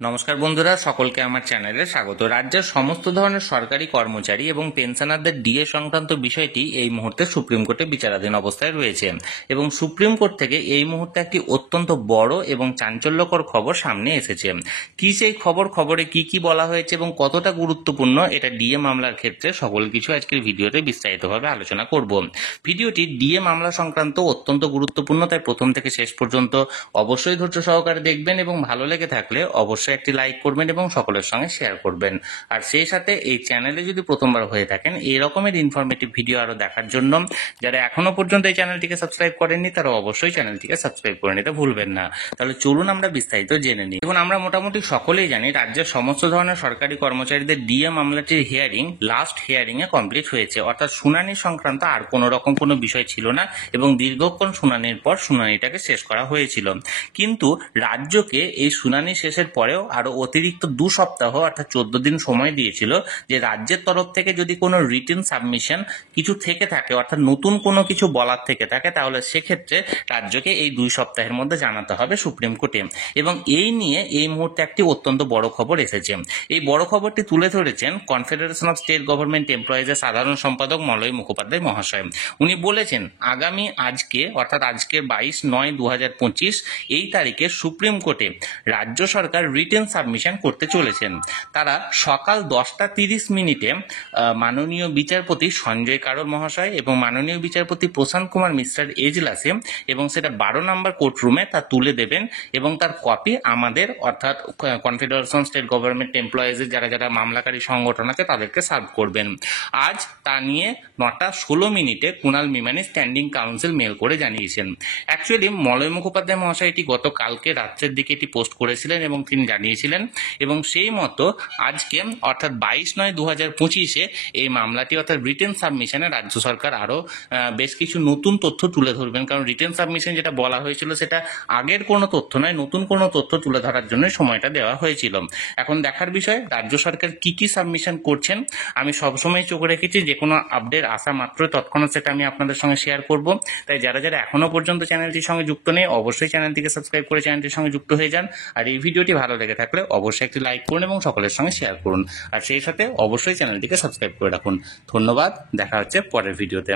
নমস্কার বন্ধুরা, সকলকে আমার চ্যানেলে স্বাগত। রাজ্যের সমস্ত ধরনের সরকারি কর্মচারী এবং পেনশনারদের ডিএ সংক্রান্ত বিষয়টি এই মুহূর্তে সুপ্রিম কোর্টে বিচারাধীন অবস্থায় রয়েছে এবং সুপ্রিম কোর্ট থেকে এই মুহূর্তে একটি অত্যন্ত বড় এবং চাঞ্চল্যকর খবর সামনে এসেছে। কি সেই খবরে কি কি বলা হয়েছে এবং কতটা গুরুত্বপূর্ণ এটা ডিএ মামলার ক্ষেত্রে, সকল কিছু আজকের ভিডিওতে বিস্তারিতভাবে আলোচনা করব। ভিডিওটি ডিএ মামলা সংক্রান্ত অত্যন্ত গুরুত্বপূর্ণ, তাই প্রথম থেকে শেষ পর্যন্ত অবশ্যই ধৈর্য সহকারে দেখবেন এবং ভালো লেগে থাকলে অবশ্যই একটি লাইক করবেন এবং সকলের সঙ্গে শেয়ার করবেন। আর সেই সাথে এই চ্যানেলে যদি প্রথমবার হয়ে থাকেন এই রকমের ইনফরমেটিভ ভিডিও আরো দেখার জন্য যারা এখনো পর্যন্ত এই চ্যানেলটিকে সাবস্ক্রাইব করেননি তারা অবশ্যই চ্যানেলটিকে সাবস্ক্রাইব করে নিতে ভুলবেন না। তাহলে চলুন আমরা বিস্তারিত জেনে নিই। এখন আমরা মোটামুটি সকলেই জানি রাজ্যের সমস্ত ধরনের সরকারি কর্মচারীদের ডিএ মামলাটির হিয়ারিং লাস্ট হিয়ারিং এ কমপ্লিট হয়েছে, অর্থাৎ শুনানি সংক্রান্ত আর কোনো রকম কোনো বিষয় ছিল না এবং দীর্ঘক্ষণ শুনানির পর শুনানিটাকে শেষ করা হয়েছিল। কিন্তু রাজ্যকে এই শুনানি শেষের পরেও আরো অতিরিক্ত 2 সপ্তাহ অর্থাৎ 14 দিন সময় দিয়েছিল যে রাজ্যের তরফ থেকে যদি কোনো রিটেন সাবমিশন কিছু থেকে থাকে, অর্থাৎ নতুন কোনো কিছু বলার থেকে থাকে, তাহলে সেক্ষেত্রে রাজ্যকে এই 2 সপ্তাহের মধ্যে জানাতে হবে সুপ্রিম কোর্টে। এবং এই নিয়ে এই মুহূর্তে একটি অত্যন্ত বড় খবর এসেছে। এই বড় খবরটি তুলে ধরেছেন কনফেডারেশন অফ স্টেট গভর্নমেন্ট এমপ্লয়িজের সাধারণ সম্পাদক মলয় মুখোপাধ্যায় মহাশয়। উনি বলেছেন আগামী আজকে অর্থাৎ আজকের 22/9/2025 এই তারিখে সুপ্রিম কোর্টে রাজ্য সরকার রিটেন সাবমিশন করতে চলেছেন। তারা সকাল 10:30 মাননীয় বিচারপতি সঞ্জয় কারোল মহাশয় এবং মাননীয় বিচারপতি প্রশান্ত কুমার মিশ্রার এজলাসে এবং সেটা 12 নম্বর কোর্টরুমে তা তুলে দেবেন এবং তার কপি আমাদের অর্থাৎ কনফেডারেশন স্টেট গভর্নমেন্ট এমপ্লয়িজের যারা যারা মামলাকারী সংগঠন আছে তাদেরকে সার্ভ করবেন। আজ তা নিয়ে 9:16 Kunal Mimani standing council mail করে জানিয়েছেন। অ্যাকচুয়ালি মলয় মুখোপাধ্যায় মহাশয় এটি গতকালকে রাত্রের দিকে এটি পোস্ট করেছিলেন এবং তিনি জানিয়েছিলেন এবং সেই মতো আজকে অর্থাৎ 22/9/2025 এই মামলাটি অর্থাৎ রিটেন সাবমিশনে রাজ্য সরকার আরো বেশ কিছু নতুন তথ্য তুলে ধরবেন, কারণ রিটেন সাবমিশন যেটা বলা হয়েছিল সেটা আগের কোনো তথ্য নয়, নতুন কোনো তথ্য তুলে ধরার জন্য সময়টা দেওয়া হয়েছিল। এখন দেখার বিষয় রাজ্য সরকার কি কি সাবমিশন করছেন। আমি সবসময় চোখ রেখেছি যে কোনো আপডেট আসা মাত্র তৎক্ষণাৎ সেটা আমি আপনাদের সঙ্গে শেয়ার করব। তাই যারা যারা এখনো পর্যন্ত চ্যানেলটির সঙ্গে যুক্ত নেই অবশ্যই চ্যানেলটিকে সাবস্ক্রাইব করে চ্যানেলটির সঙ্গে যুক্ত হয়ে যান। আর এই ভিডিওটি ভালো লেগে থাকলে অবশ্যই একটি লাইক করুন এবং সকলের সঙ্গে শেয়ার করুন। আর সেই সাথে অবশ্যই চ্যানেলটিকে সাবস্ক্রাইব করে রাখুন। ধন্যবাদ, দেখা হচ্ছে পরের ভিডিওতে।